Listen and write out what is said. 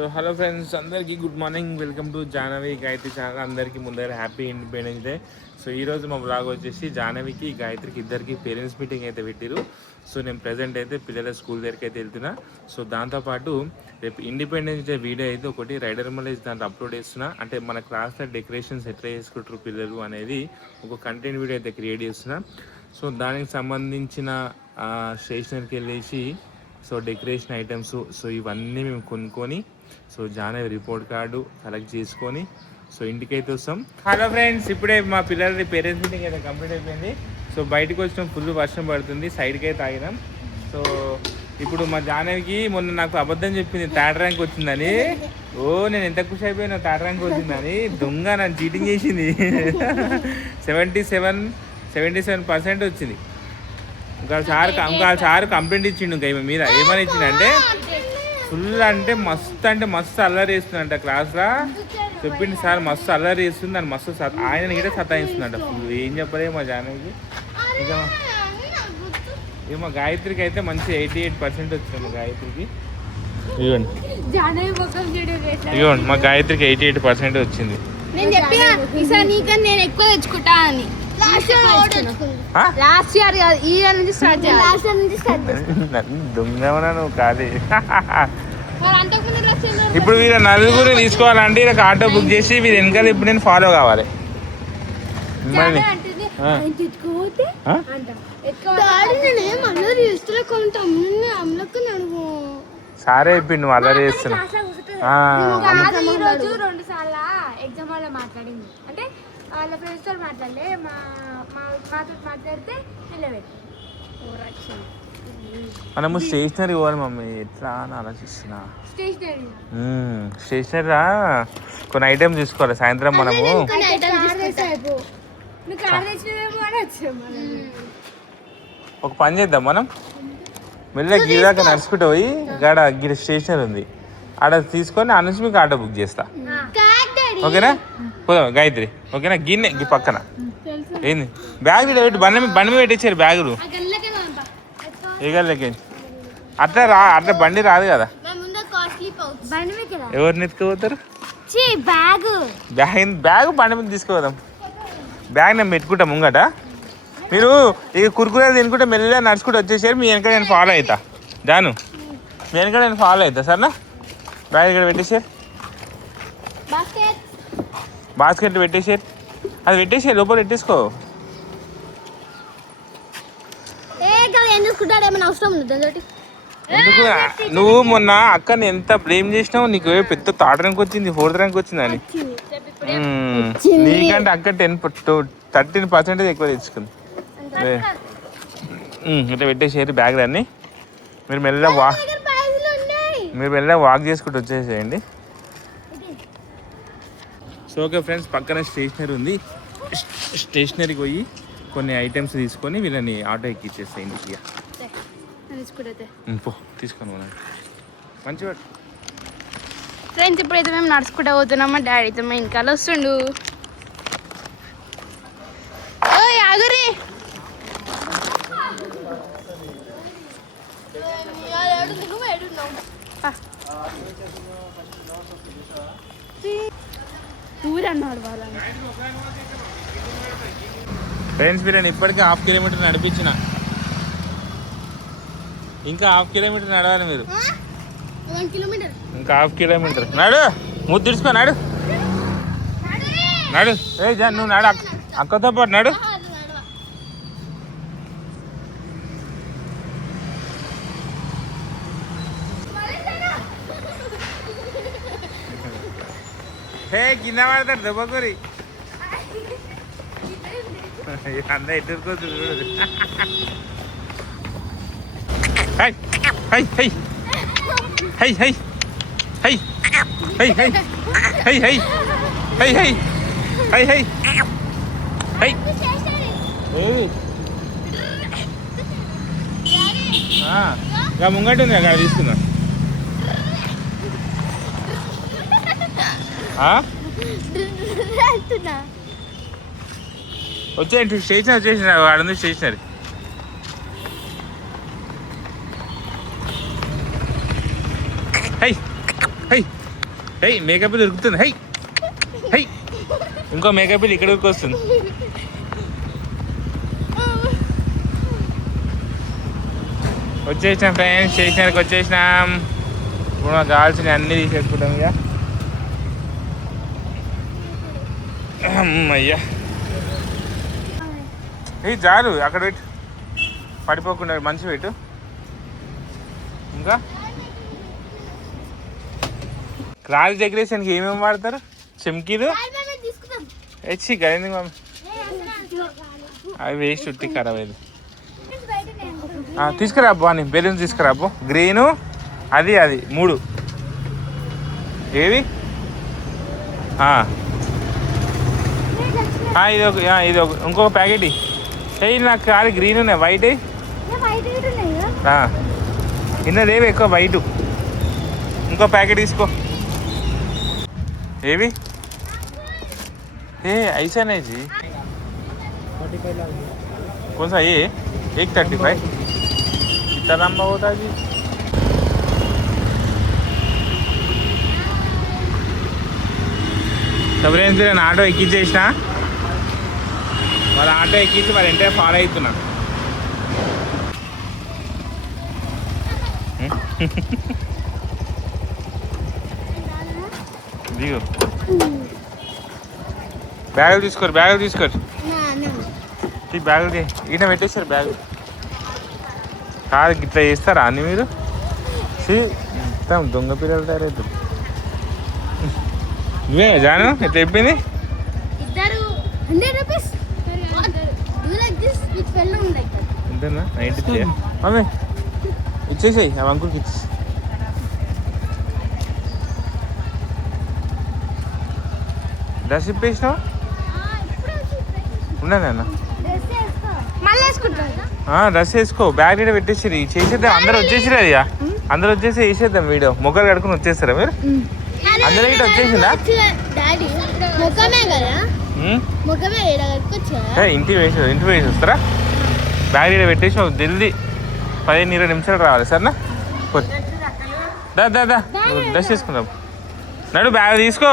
So hello friends, అందరికీ good morning. Welcome to Jahnavi Gayatri channel. అందరికీ ముందర హ్యాపీ ఇండిపెండెన్స్ డే. సో ఈరోజు మా బ్లాగ్ వచ్చేసి జాహ్నవికి గాయత్రికి ఇద్దరికి పేరెంట్స్ మీటింగ్ అయితే పెట్టారు. సో నేను ప్రజెంట్ అయితే పిల్లల స్కూల్ దగ్గరికి అయితే వెళ్తున్నా. సో దాంతోపాటు రేపు ఇండిపెండెన్స్ డే వీడియో అయితే ఒకటి రైడర్ మలేజ్ దాంట్లో అప్లోడ్ చేస్తున్నా. అంటే మన క్లాస్లో డెకరేషన్స్ ఎట్లా చేసుకుంటారు పిల్లలు అనేది ఒక కంటెంట్ వీడియో అయితే క్రియేట్ చేస్తున్నా. సో దానికి సంబంధించిన స్టేషనరీకి వెళ్ళేసి సో డెకరేషన్ ఐటమ్స్ సో ఇవన్నీ మేము కొనుక్కొని so Jahnavi report card collect చేసుకొని సో ఇంటికైతే వస్తాం. హలో ఫ్రెండ్స్, ఇప్పుడే మా పిల్లలది పేరెంట్స్ మీటింగ్ అయితే కంప్లీట్ అయిపోయింది. సో బయటకు వచ్చినాం, ఫుల్ వర్షం పడుతుంది, సైడ్కి అయితే ఆగినాం. సో ఇప్పుడు మా జాహ్నవికి మొన్న నాకు అబద్ధం చెప్పింది థర్డ్ ర్యాంక్ వచ్చిందని. నేను ఎంత ఖుషి అయిపోయినా థర్డ్ ర్యాంక్ వచ్చిందని. దొంగ నన్ను చీటింగ్ చేసింది. 77% వచ్చింది. ఇంకా సార్ కంప్లైంట్ ఇచ్చిండు ఇంకా ఈమె మీద. ఏమని ఇచ్చిండంటే ఫుల్ అంటే మస్తు అల్లరి వేస్తుందంట క్లాస్లో. చెప్పింది సార్ మస్తు అల్లరి వేస్తుంది అని, మస్తు ఆయన కూడా సతాయిస్తుందంట ఫుల్. ఏం చెప్పలే మా జాహ్నవికి. ఇక మా గాయత్రికి అయితే మంచి 88% వచ్చింది. మా గాయత్రికి ఇవ్వండి మా గాయత్రికి 88% వచ్చింది. నేను చెప్పిన ఈసారి నీకని నేను ఎక్కువ తెచ్చుకుంటా అని. లాస్ట్ ఇయర్ కాదు, ఈ ఇయర్ నుంచి స్టార్ట్ చేయాలి. దొంగమనా నువ్వు కాదు. ఇప్పుడు వీళ్ళ నలుగురు తీసుకోవాలంటే వీళ్ళకి ఆటో బుక్ చేసి వీళ్ళు వెనకాల ఇప్పుడు నేను ఫాలో కావాలి. సారే చెప్పిండు నువ్వు అల్లరి చేస్తున్నావు. ఎగ్జామ్ వాళ్ళ మాట్లాడింది అంటే వాళ్ళ ఫ్రెండ్స్ తో మాట్లాడలే, మాతో మాట్లాడితే నిలబెట్టి మనము స్టేషనరీ పోవాలి మమ్మీ, ఎట్లా అని ఆలోచిస్తున్నా. స్టేషనరీరా కొన్ని ఐటమ్స్ తీసుకోవాలి సాయంత్రం మనము. ఒక పని చేద్దాం, మనం మెల్లగా గిరిదాకా నడుచుకుంటూ పోయి గాడ గిరి స్టేషనరీ ఉంది ఆడ తీసుకొని ఆ నుంచి మీకు ఆటో బుక్ చేస్తా. ఓకేనా? పోదాం గాయత్రి. ఓకేనా? గిన్నె పక్కన ఏంది బ్యాగ్ పెట్టి బండి మీద పెట్టించారు బ్యాగులు. ఏ గల్లకి అట్లా బండి రాదు కదా. ఎవరిని ఎత్తుకుపోతారు? బ్యాగ్ బండి మీద తీసుకుపోదాం. బ్యాగ్ నేను పెట్టుకుంటా ముంగట. మీరు ఇక కురుకురేలు తినుకుంటే మెల్లగా నడుచుకుంటూ వచ్చేసారు. మీ వెనక నేను ఫాలో అవుతా. జాను మీ వెనక నేను ఫాలో అవుతా సరేనా? బ్యాగ్ ఇక్కడ పెట్టేసారు, బాస్కెట్ పెట్టేసారు. అది పెట్టేసారు, లోపల పెట్టేసుకో. ఎందుకు నువ్వు మొన్న అక్కని ఎంత బ్లేమ్ చేసినావు? నీకు పెద్ద థర్డ్ ర్యాంక్ వచ్చింది, 4th ర్యాంక్ వచ్చింది అని. నీకంటే అక్క 13% ఎక్కువ తెచ్చుకుంది. ఇట్లా పెట్టేసారు బ్యాగ్ దాన్ని. మీరు మెల్లగా వాక్ చేసుకుంటూ వచ్చేసేయండి. సో ఓకే ఫ్రెండ్స్, పక్కన స్టేషనరీ ఉంది. స్టేషనరీకి పోయి కొన్ని ఐటమ్స్ తీసుకొని వీళ్ళని ఆటో ఎక్కిచ్చేస్తాయి ఇంటికి. పో తీసుకొని మంచిగా ఫ్రెండ్స్. ఇప్పుడైతే మేము నడుచుకుంటూ పోతున్నాం. మా డాడీ అయితే మా ఇంకా వస్తుండు. ఆగురి ఊరన్నాడు వాళ్ళని. ఫ్రెండ్స్ మీరు ఇప్పటికీ 1/2 కిలోమీటర్ నడిపించిన, ఇంకా 1/2 కిలోమీటర్ నడవాలి మీరు. ఇంకా 1/2 కిలోమీటర్ నడు. ముద్దు తీసుకో నడు. నువ్వు నడు, అక్కతో పాటు నడు. కింద పడతాడు దెబ్బకూరి. అంత ఎదుర్కోదు చూడు. High hi hi hi hi hi hi hi hi hi hi hi hi hi high. ఇంకా ముంగట ఉంది అక్కడ తీసుకుందా. వచ్చేయండి, స్టేషనరీ వచ్చేసిన వాడు ఉంది stationery. Hi hi hi makeup దొరుకుతుంది. హై హై ఇంకో మేకప్ ఇక్కడ వస్తుంది. వచ్చేసినాం ఫ్రెండ్స్, స్టేషన్కి వచ్చేసినాం. ఇప్పుడు మాకు కావాల్సినవి అన్నీ తీసేసుకుంటాం ఇక. అయ్యా ఏ చాలు అక్కడ పెట్టు, పడిపోకుండా మంచి పెట్టు. ఇంకా క్రాస్ డెకరేషన్కి ఏమేమి వాడతారు? చెమ్కీలు హెచ్చి కదండి మమ్మీ, అవి వేస్ట్ ఉట్టి ఖరాబ్ అయ్యేది. తీసుకురాబ్బు అని బెలూన్స్ తీసుకురాబ్బు. గ్రీను అది 3 ఏవి? ఇది ఒక ఇంకొక ప్యాకెట్ నాకు కాదు. గ్రీన్ ఉన్నాయి, వైట్ ఇన్నదేవి ఎక్కువ వైట్. ఇంకో ప్యాకెట్ తీసుకో. ఏవి? ऐसा नहीं जी, 45 कौन सा ये? 135 कितना लंबा होता है जी? ఫ్రెండ్స్ నేను ఆటో ఎక్కించేసిన, వాళ్ళ ఆటో ఎక్కించి వాళ్ళ ఇంటే ఫాలో అవుతున్నా. దిగు, బ్యాగులు తీసుకోరు, బ్యాగులు తీసుకోరు. బ్యాగులు ఈయన పెట్టేస్తారు బ్యాగులు. కాదు ఇట్లా చేస్తారా అన్ని మీరు? మొత్తం దొంగ పిల్లలు తయారవుతుంది. నువ్వే జాను ఎట్లా చెప్పింది? అంతేనా? 93 మమ్మీ ఇచ్చేసాయి ఆ అంకుల్కి ఇచ్చేసి. డ్రెస్ ఇప్పేసినావా? ఉన్నానన్న డ్రెస్ వేసుకో, బ్యాగ్ నీడ పెట్టేసి చేసేద్దాం. అందరు వచ్చేసిరా అది, అందరు వచ్చేసి వేసేద్దాం వీడియో. మొక్కలు కడుకుని వచ్చేస్తారా మీరు? అందరూ ఇటు వచ్చేసిందా? ఇంటికి వేసి వస్తారా? బ్యాగ్ నీడ పెట్టేసి జల్దీ 15-20 నిమిషాలు రావాలి సరేనా? దా డ్రెస్ తీసుకుందాం. నడు బ్యాగ్ తీసుకో.